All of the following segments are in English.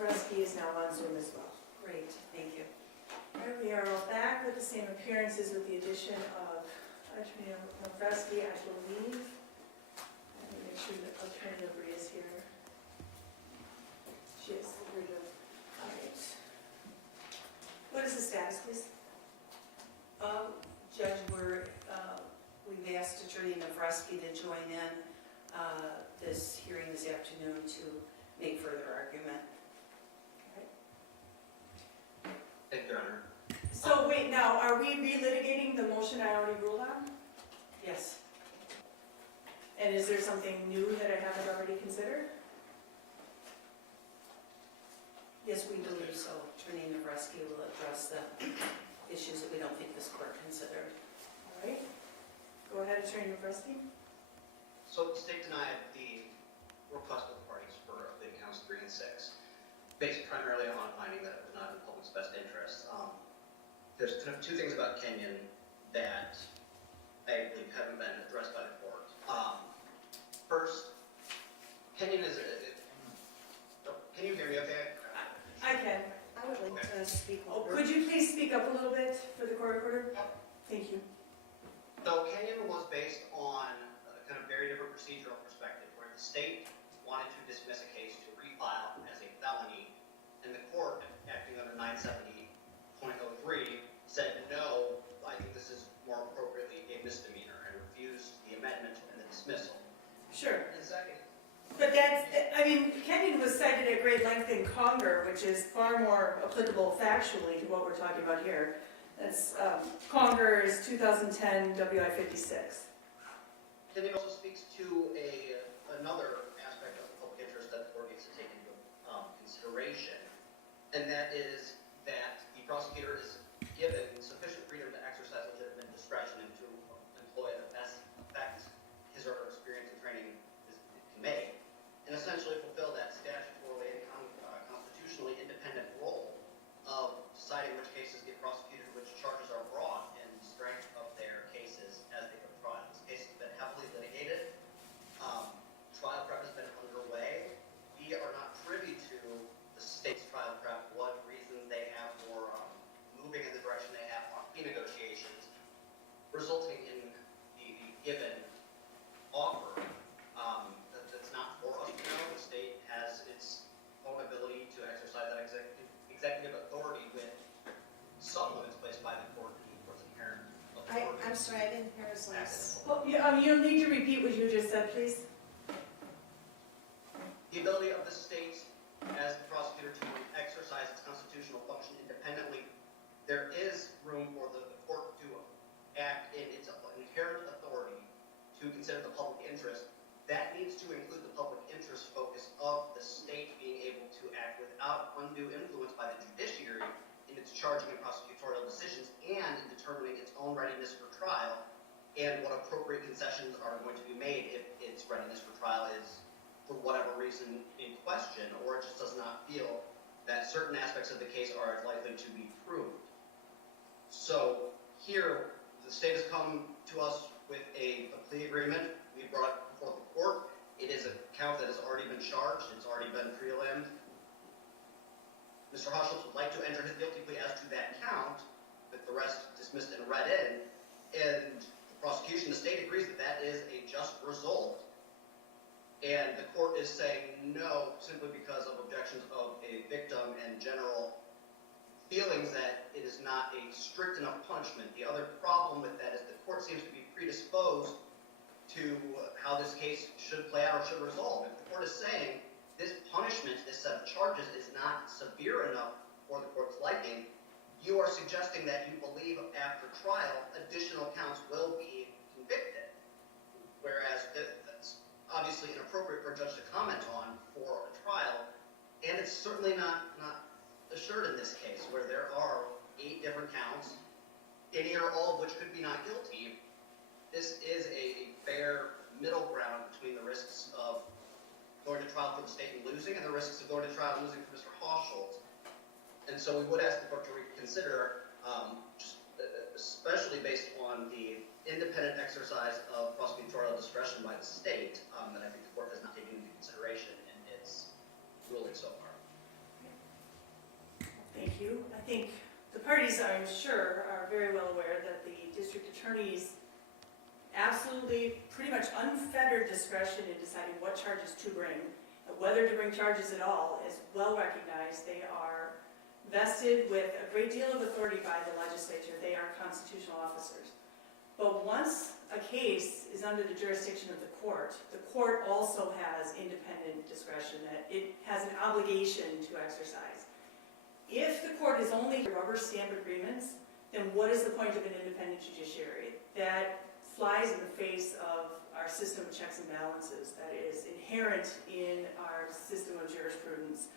Nofreski is now on Zoom as well. Great, thank you. All right, we are all back with the same appearances with the addition of Attorney Nofreski, I believe. Let me make sure that Attorney Labrie is here. She is. Here to. All right. What is the status, please? Judge, we've asked Attorney Nofreski to join in this hearing this afternoon to make further argument. Thank you, Your Honor. So wait, now, are we relitigating the motion I already ruled on? Yes. And is there something new that I haven't already considered? Yes, we believe so. Attorney Nofreski will address the issues that we don't think this court considered. All right. Go ahead, Attorney Nofreski. So the state denied the request of the parties for plea counts 3 and 6, based primarily on finding that it was not in the public's best interest. There's kind of two things about Kenyon that I believe haven't been addressed by the court. First, Kenyon is can you hear me okay? I can. I would like to speak Oh, over. could you please speak up a little bit for the court reporter? Thank you. So Kenyon was based on a kind of very different procedural perspective, where the state wanted to dismiss a case to refile as a felony, and the court, acting under 970.03, said no, I think this is more appropriately a misdemeanor, and refused the amendment and the dismissal. Sure. And second, But that's, I mean, Kenyon was cited at great length in Conger, which is far more applicable factually to what we're talking about here. That's, Conger is 2010 WI 56. Kenyon also speaks to another aspect of the public interest that the court needs to take into consideration, and that is that the prosecutor is given sufficient freedom to exercise legitimate discretion and to employ the best effect his or her experience and training can make, and essentially fulfill that statutorily and constitutionally independent role of deciding which cases get prosecuted, which charges are brought, and the strength of their cases as they go to trial. This case has been heavily litigated. Trial prep has been underway. We are not privy to the state's trial prep, what reasons they have for moving in the direction they have on plea negotiations, resulting in the given offer. That's not for us to know. The state has its own ability to exercise that executive authority with some limits placed by the court and the court's inherent authority. I'm sorry, I didn't hear his last. Well, you'll need to repeat what you just said, please. The ability of the state as the prosecutor to exercise its constitutional function independently, there is room for the court to act in its inherent authority to consider the public interest. That needs to include the public interest focus of the state being able to act without undue influence by the judiciary in its charging and prosecutorial decisions, and in determining its own readiness for trial, and what appropriate concessions are going to be made if its readiness for trial is, for whatever reason, in question, or it just does not feel that certain aspects of the case are likely to be proved. So here, the state has come to us with a plea agreement. We brought it before the court. It is a count that has already been charged. It's already been prelimed. Mr. Hauschultz would like to enter his guilty plea as to that count, with the rest dismissed and read in. And the prosecution, the state agrees that that is a just result. And the court is saying no, simply because of objections of a victim and general feelings that it is not a strict enough punishment. The other problem with that is the court seems to be predisposed to how this case should play out or should resolve. If the court is saying this punishment, this set of charges, is not severe enough for the court's liking, you are suggesting that you believe after trial additional counts will be convicted. Whereas that's obviously inappropriate for a judge to comment on for a trial, and it's certainly not assured in this case, where there are 8 different counts, any or all of which could be not guilty. This is a fair middle ground between the risks of going to trial for the state and losing, and the risks of going to trial and losing for Mr. Hauschultz. And so we would ask the court to reconsider, especially based on the independent exercise of prosecutorial discretion by the state, that I think the court has not taken into consideration in its ruling so far. think the parties, I'm sure, are very well aware that the district attorneys absolutely, pretty much unfettered discretion in deciding what charges to bring, whether to bring charges at all is well recognized. They are vested with a great deal of authority by the legislature. They are constitutional officers. But once a case is under the jurisdiction of the court also has independent discretion that it has an obligation to exercise. If the court is only rubber stamp agreements, then what is the point of an independent judiciary? That flies in the face of our system of checks and balances that is inherent in our system of jurisprudence.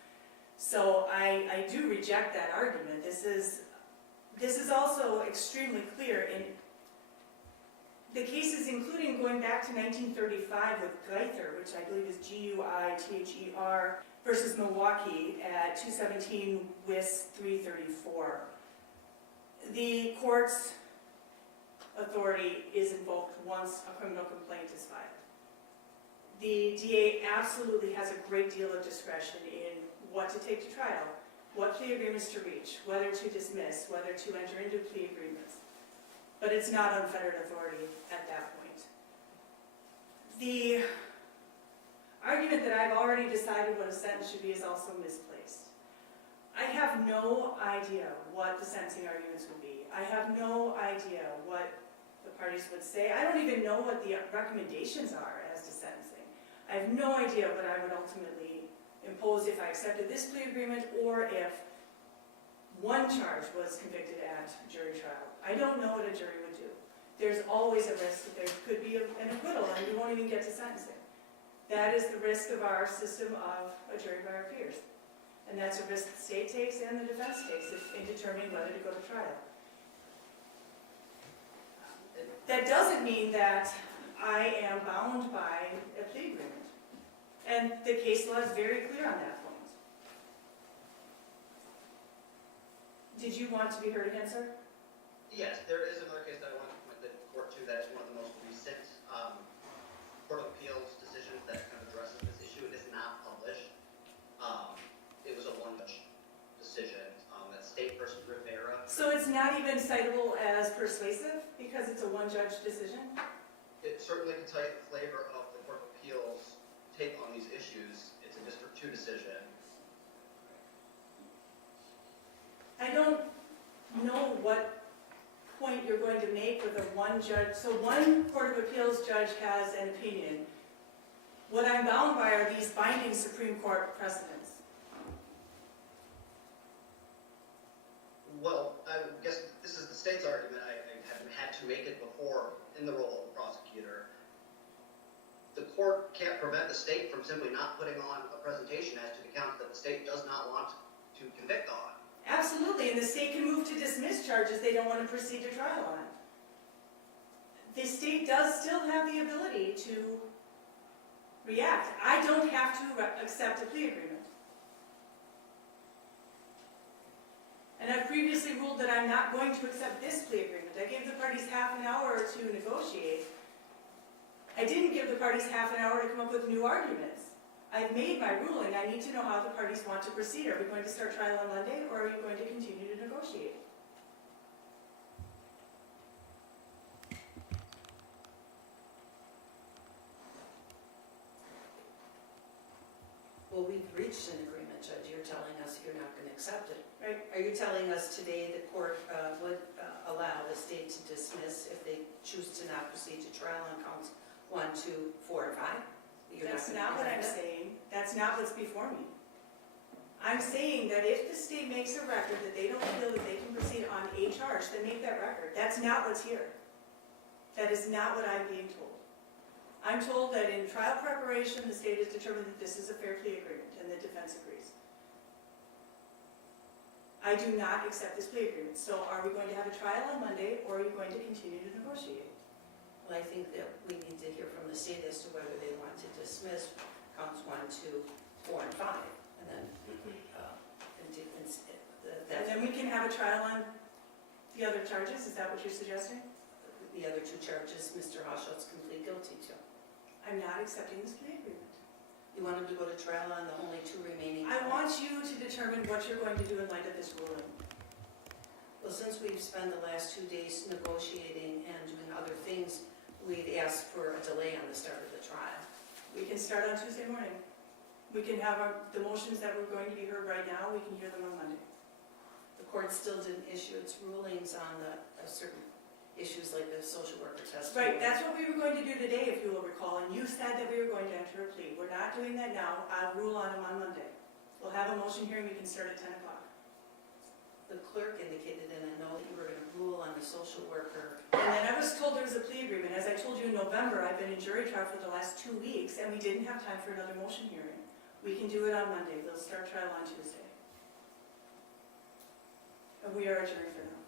So I do reject that argument. This is also extremely clear in the cases, including going back to 1935 with Geither, which I believe is Guither versus Milwaukee at 217 Wis 334. The court's authority is invoked once a criminal complaint is filed. The DA absolutely has a great deal of discretion in what to take to trial, what plea agreements to reach, whether to dismiss, whether to enter into plea agreements. But it's not unfettered authority at that point. The argument that I've already decided what a sentence should be is also misplaced. I have no idea what the sentencing arguments would be. I have no idea what the parties would say. I don't even know what the recommendations are as to sentencing. I have no idea what I would ultimately impose if I accepted this plea agreement or if one charge was convicted at jury trial. I don't know what a jury would do. There's always a risk that there could be an acquittal and we won't even get to sentencing. That is the risk of our system of a jury by our peers. And that's a risk the state takes and the defense takes in determining whether to go to trial. That doesn't mean that I am bound by a plea agreement. And the case law is very clear on that point. Did you want to be heard again, sir? Yes, there is another case that I want to point the court to that is one of the most recent Court of Appeals decisions that kind of addresses this issue. It is not published. It was a one-judge decision. That's State versus Rivera. So it's not even citable as persuasive because it's a one-judge decision? It certainly can tell you the flavor of the Court of Appeals take on these issues. It's a District 2 decision. I don't know what point you're going to make with a one judge. So one Court of Appeals judge has an opinion. What I'm bound by are these binding Supreme Court precedents. Well, I guess this is the state's argument. I haven't had to make it before in the role of a prosecutor. The court can't prevent the state from simply not putting on a presentation as to the counts that the state does not want to convict on. Absolutely, and the state can move to dismiss charges they don't want to proceed to trial on. The state does still have the ability to react. I don't have to accept a plea agreement. And I've previously ruled that I'm not going to accept this plea agreement. I gave the parties half an hour to negotiate. I didn't give the parties half an hour to come up with new arguments. I've made my ruling. I need to know how the parties want to proceed. Are we going to start trial on Monday, or are you going to continue to negotiate? Well, we've reached an agreement, Judge. You're telling us you're not going to accept it. Right. Are you telling us today the court would allow the state to dismiss if they choose to not proceed to trial on counts 1, 2, 4, and 5? That's not what I'm saying. That's not what's before me. I'm saying that if the state makes a record that they don't feel that they can proceed on a charge, then make that record. That's not what's here. That is not what I'm being told. I'm told that in trial preparation, the state has determined that this is a fair plea agreement, and the defense agrees. I do not accept this plea agreement. So are we going to have a trial on Monday, or are you going to continue to negotiate? Well, I think that we need to hear from the state as to whether they want to dismiss counts 1, 2, 4, and 5, and then And then we can have a trial on the other charges? Is that what you're suggesting? the other 2 charges Mr. Hauschultz can plead guilty to. I'm not accepting this plea agreement. You want him to go to trial on the only 2 remaining? I want you to determine what you're going to do in light of this ruling. Well, since we've spent the last 2 days negotiating and doing other things, we'd ask for a delay on the start of the trial. We can start on Tuesday morning. We can have the motions that were going to be heard right now, we can hear them on Monday. The court still didn't issue its rulings on the certain issues like the social worker testimony. Right, that's what we were going to do today, if you will recall, and you said that we were going to enter a plea. We're not doing that now. I'll rule on them on Monday. We'll have a motion hearing, we can start at 10 o'clock. The clerk indicated in a note that you were going to rule on the social worker. And then I was told there was a plea agreement. As I told you in November, I've been in jury trial for the last 2 weeks, and we didn't have time for another motion hearing. We can do it on Monday. They'll start trial on Tuesday. And we are adjourned for now.